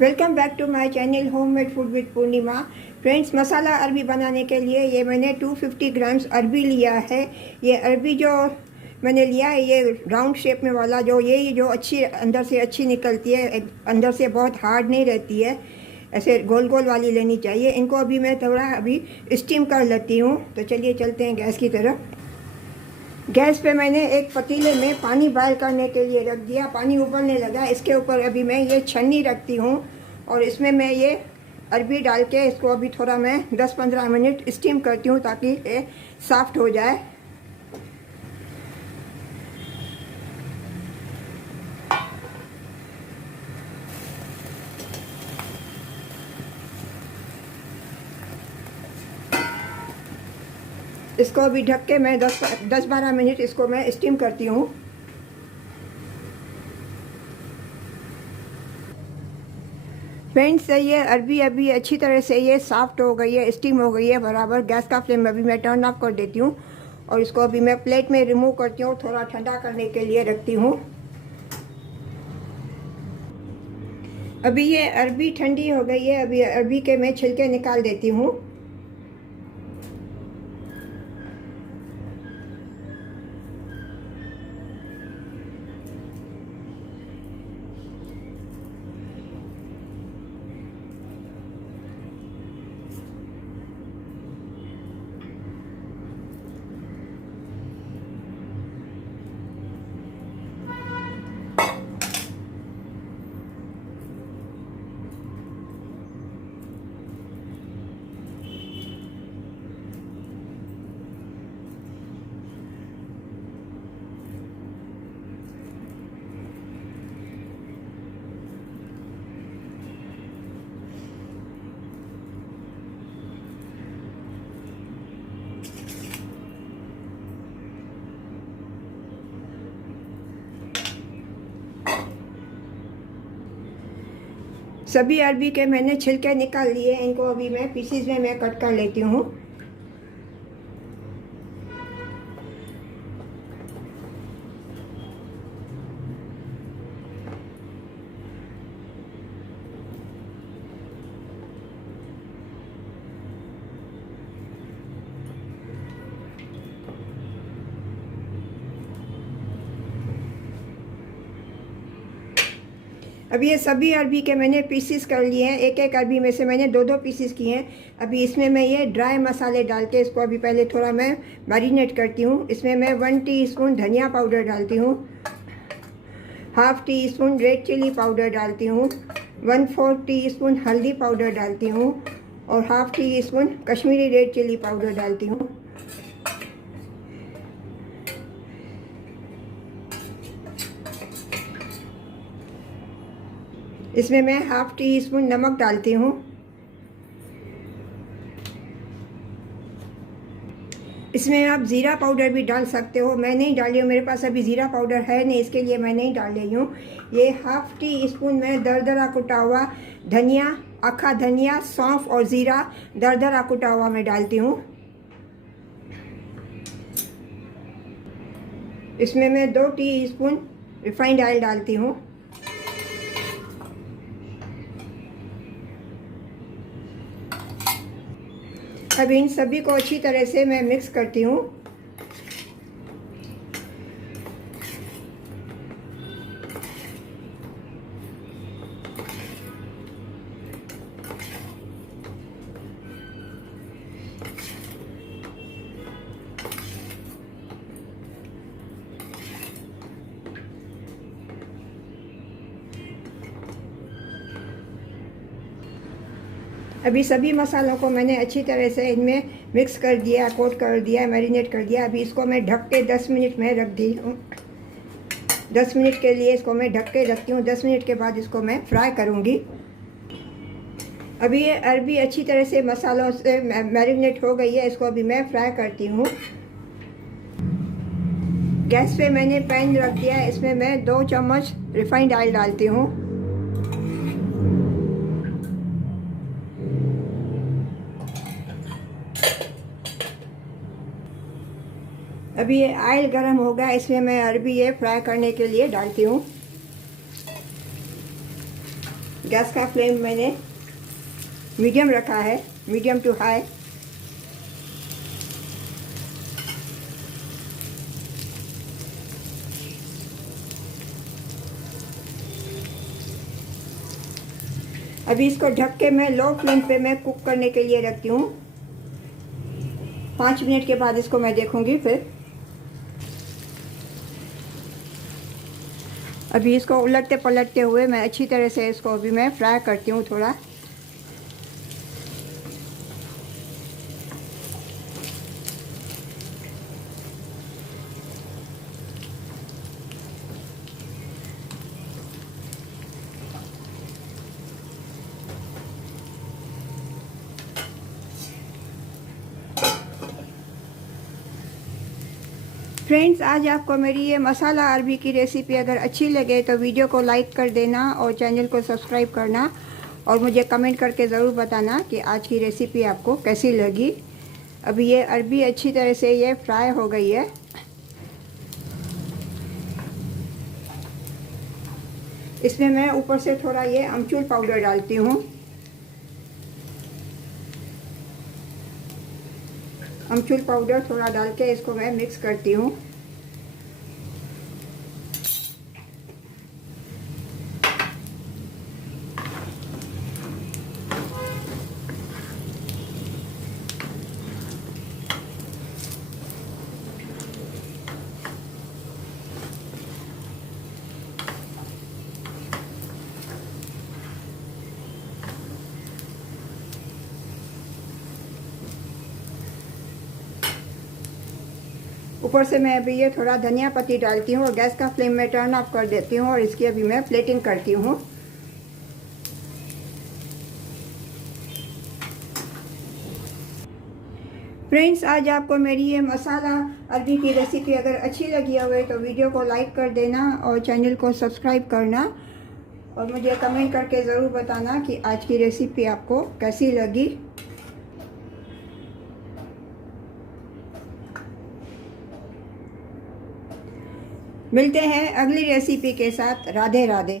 Welcome back to my channel homemade food with Purnima. Friends, masala अरबी बनाने के लिए ये मैंने 250 ग्राम्स अरबी लिया है। ये अरबी जो मैंने लिया है ये राउंड शेप में वाला, जो अच्छी अंदर से अच्छी निकलती है, अंदर से बहुत हार्ड नहीं रहती है, ऐसे गोल गोल वाली लेनी चाहिए। इनको अभी मैं थोड़ा स्टीम कर लेती हूँ। तो चलिए चलते हैं गैस की तरफ। गैस पे मैंने एक पतीले में पानी बॉयल करने के लिए रख दिया। पानी उबलने लगा, इसके ऊपर अभी मैं ये छन्नी रखती हूँ और इसमें मैं ये अरबी डाल के इसको अभी थोड़ा मैं 10-15 मिनट स्टीम करती हूँ ताकि ये सॉफ्ट हो जाए। इसको अभी ढक के मैं 10-12 मिनट इसको मैं स्टीम करती हूँ। फ्रेंड्स, ये अरबी अभी अच्छी तरह से ये सॉफ्ट हो गई है, स्टीम हो गई है बराबर। गैस का फ्लेम अभी मैं टर्न ऑफ कर देती हूँ और इसको अभी मैं प्लेट में रिमूव करती हूँ, थोड़ा ठंडा करने के लिए रखती हूँ। अभी ये अरबी ठंडी हो गई है, अभी अरबी के मैं छिलके निकाल देती हूँ। सभी अरबी के मैंने छिलके निकाल लिए, इनको अभी मैं पीसीज में मैं कट कर लेती हूँ। अभी ये सभी अरबी के मैंने पीसीस कर लिए हैं। एक एक अरबी में से मैंने दो दो पीसीस किए हैं। अभी इसमें मैं ये ड्राई मसाले डाल के इसको अभी पहले थोड़ा मैं मैरिनेट करती हूँ। इसमें मैं 1 टीस्पून धनिया पाउडर डालती हूँ, half teaspoon red chilli powder डालती हूँ, 1/4 टीस्पून हल्दी पाउडर डालती हूँ और half teaspoon Kashmiri red chilli powder डालती हूँ। इसमें मैं हाफ टी स्पून नमक डालती हूँ। इसमें आप ज़ीरा पाउडर भी डाल सकते हो, मैं नहीं डाली हूँ, मेरे पास अभी ज़ीरा पाउडर है नहीं, इसके लिए मैं नहीं डाल रही हूँ। ये हाफ टी स्पून में दरदरा कुटा हुआ धनिया, अखा धनिया, सौंफ और ज़ीरा दरदरा कुटा हुआ मैं डालती हूँ। इसमें मैं 2 टीस्पून रिफाइंड ऑयल डालती हूँ। अब इन सभी को अच्छी तरह से मैं मिक्स करती हूँ। अभी सभी मसालों को मैंने अच्छी तरह से इनमें मिक्स कर दिया, कोट कर दिया, मैरिनेट कर दिया। अभी इसको मैं ढक के 10 मिनट में रख दी हूँ। 10 मिनट के लिए इसको मैं ढक के रखती हूँ। 10 मिनट के बाद इसको मैं फ्राई करूँगी। अभी ये अरबी अच्छी तरह से मसालों से मैरिनेट हो गई है, इसको अभी मैं फ्राई करती हूँ। गैस पे मैंने पैन रख दिया है, इसमें मैं 2 चम्मच रिफाइंड ऑयल डालती हूँ। अभी ये ऑयल गर्म हो गया, इसमें मैं अरबी ये फ्राई करने के लिए डालती हूँ। गैस का फ्लेम मैंने मीडियम रखा है, मीडियम टू हाई। अभी इसको ढक के मैं लो फ्लेम पे मैं कुक करने के लिए रखती हूँ। 5 मिनट के बाद इसको मैं देखूंगी फिर। अभी इसको उलटते पलटते हुए मैं अच्छी तरह से इसको अभी मैं फ्राई करती हूँ थोड़ा। फ्रेंड्स, आज आपको मेरी ये मसाला अरबी की रेसिपी अगर अच्छी लगे तो वीडियो को लाइक कर देना और चैनल को सब्सक्राइब करना और मुझे कमेंट करके ज़रूर बताना कि आज की रेसिपी आपको कैसी लगी। अभी ये अरबी अच्छी तरह से ये फ्राई हो गई है। इसमें मैं ऊपर से थोड़ा ये अमचूर पाउडर डालती हूँ। अमचूर पाउडर थोड़ा डाल के इसको मैं मिक्स करती हूँ। ऊपर से मैं अभी ये थोड़ा धनिया पत्ती डालती हूँ और गैस का फ्लेम में टर्न ऑफ कर देती हूँ और इसकी अभी मैं प्लेटिंग करती हूँ। फ्रेंड्स, आज आपको मेरी ये मसाला अरबी की रेसिपी अगर अच्छी लगी हो तो वीडियो को लाइक कर देना और चैनल को सब्सक्राइब करना और मुझे कमेंट करके ज़रूर बताना कि आज की रेसिपी आपको कैसी लगी। मिलते हैं अगली रेसिपी के साथ। राधे राधे।